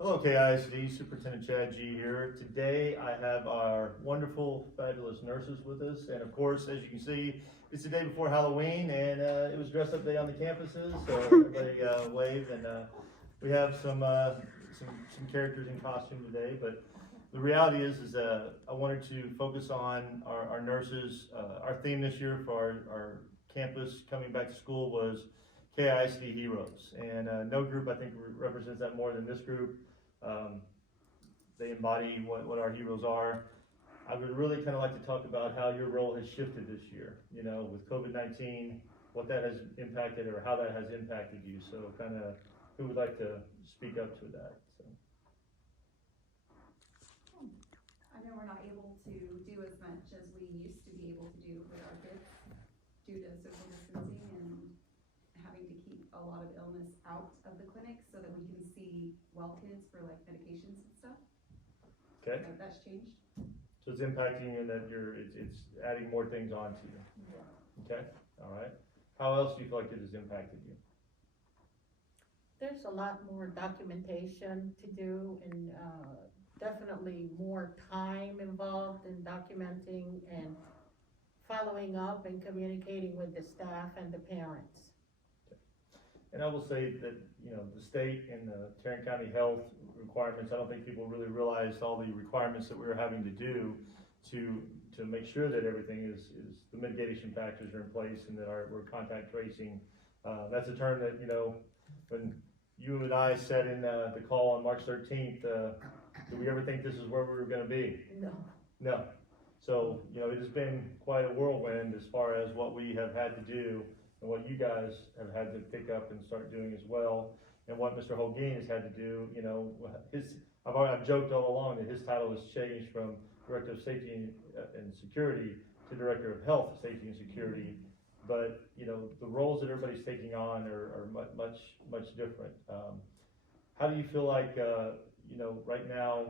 Hello, KISD, Superintendent Chad G here. Today I have our wonderful, fabulous nurses with us, and of course, as you can see, it's the day before Halloween, and it was dress up day on the campuses, so everybody wave, and we have some characters in costume today, but the reality is I wanted to focus on our nurses. Our theme this year for our campus coming back to school was KISD Heroes, and no group I think represents that more than this group. Um, they embody what our heroes are. I would really kind of like to talk about how your role has shifted this year, you know, with COVID-19, what that has impacted or how that has impacted you. So kind of who would like to speak up to that? So. I know we're not able to do as much as we used to be able to do with our kids due to social distancing and having to keep a lot of illness out of the clinic so that we can see well kids for like medications and stuff. Okay. So that's changed. So it's impacting you in that it's adding more things onto you. Yeah. Okay. All right. How else do you feel like it has impacted you? There's a lot more documentation to do and definitely more time involved in documenting and following up and communicating with the staff and the parents. And I will say that, you know, the state and the Tarrant County health requirements, I don't think people really realized all the requirements that we were having to do to make sure that everything is the mitigation factors are in place and that we're contact tracing. That's a term that, you know, when you and I sat in the call on March 13th, did we ever think this is where we were gonna be? No. No. So, you know, it has been quite a whirlwind as far as what we have had to do and what you guys have had to pick up and start doing as well, and what Mr. Holguin has had to do. You know, I've joked all along that his title has changed from Director of Safety and Security to Director of Health, Safety and Security, but, you know, the roles that everybody's taking on are much different. How do you feel like, you know, right now,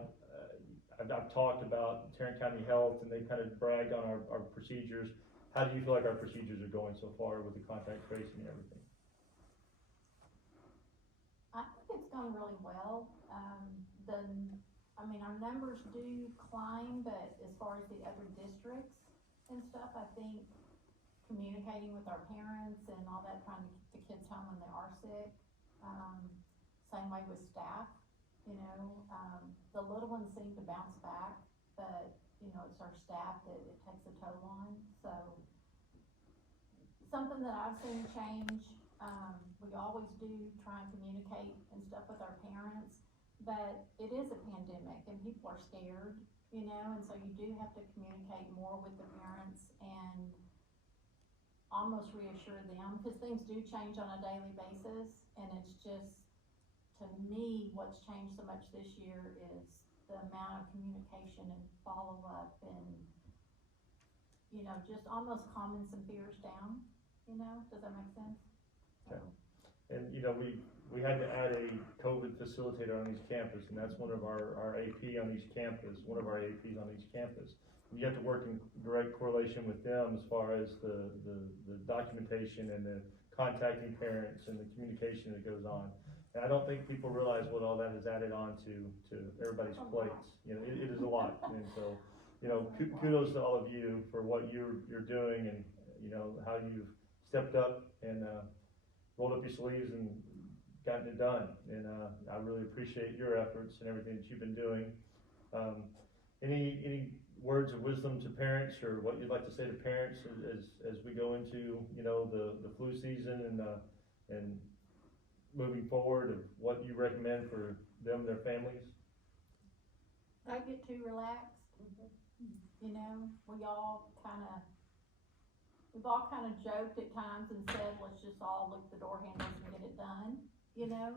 I've talked about Tarrant County Health and they've kind of bragged on our procedures. How do you feel like our procedures are going so far with the contact tracing and everything? I think it's going really well. Our numbers do climb, but as far as the other districts and stuff, I think communicating with our parents and all that, trying to keep the kids home when they are sick. Same way with staff, you know, the little ones seem to bounce back, but you know, it's our staff that it takes a toll on. So something that I've seen change, we always do try and communicate and stuff with our parents, but it is a pandemic and people are scared, you know, and so you do have to communicate more with the parents and almost reassure them, because things do change on a daily basis, and it's just, to me, what's changed so much this year is the amount of communication and follow-up and, you know, just almost calming some fears down, you know, does that make sense? Okay. And, you know, we had to add a COVID facilitator on each campus, and that's one of our AP on each campus, one of our APs on each campus. You have to work in direct correlation with them as far as the documentation and the contacting parents and the communication that goes on. And I don't think people realize what all that has added on to everybody's plates. You know, it is a lot. And so, you know, kudos to all of you for what you're doing and, you know, how you've stepped up and rolled up your sleeves and gotten it done. And I really appreciate your efforts and everything that you've been doing. Any words of wisdom to parents, or what you'd like to say to parents as we go into, you know, the flu season and moving forward, of what you recommend for them and their families? Don't get too relaxed. You know, we've all kind of joked at times and said, let's just all look at the door handles and get it done, you know?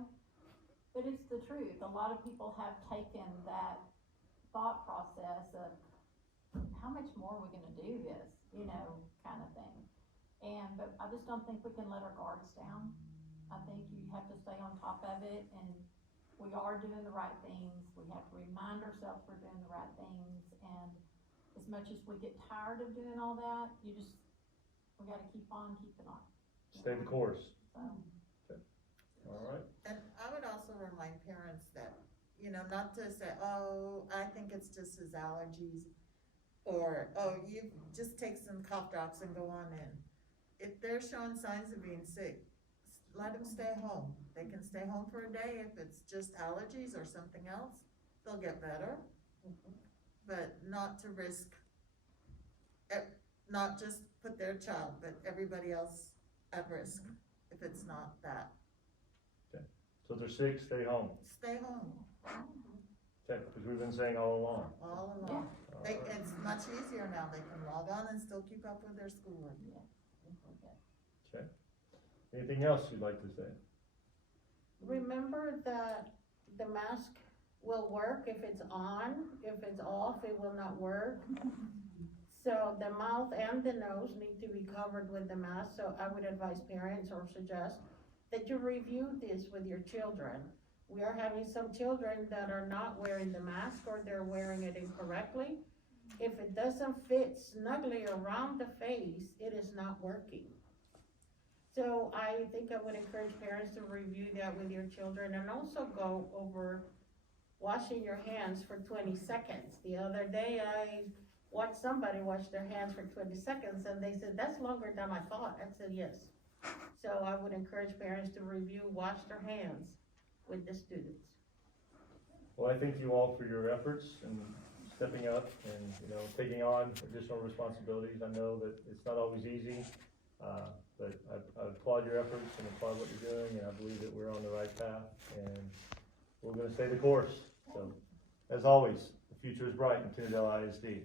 But it's the truth. A lot of people have taken that thought process of, how much more are we gonna do this, you know, kind of thing. But I just don't think we can let our guards down. I think you have to stay on top of it, and we are doing the right things. We have to remind ourselves we're doing the right things, and as much as we get tired of doing all that, we gotta keep on keeping on. Stay the course. So. Okay. All right. And I would also remind parents that, you know, not to say, oh, I think it's just his allergies, or, oh, you just take some cough drops and go on in. If they're showing signs of being sick, let them stay home. They can stay home for a day. If it's just allergies or something else, they'll get better. But not to risk, not just put their child, but everybody else at risk, if it's not that. So if they're sick, stay home. Stay home, Okay, because we've been saying all along. all along. All right. It's much easier now. They can log on and still keep up with their schoolwork. Okay. Anything else you'd like to say? Remember that the mask will work if it's on, if it's off, it will not work. So the mouth and the nose need to be covered with the mask, so I would advise parents or suggest that you review this with your children. We are having some children that are not wearing the mask or they're wearing it incorrectly. If it doesn't fit snugly around the face, it is not working. So I think I would encourage parents to review that with your children and also go over washing your hands for 20 seconds. The other day I watched somebody wash their hands for 20 seconds and they said, that's longer than I thought. I said, yes. So I would encourage parents to review, wash their hands with the students. Well, I thank you all for your efforts and stepping up and, you know, taking on additional responsibilities. I know that it's not always easy, but I applaud your efforts and applaud what you're doing, and I believe that we're on the right path, and we're gonna stay the course. So, as always, the future is bright in Trinidad ISD.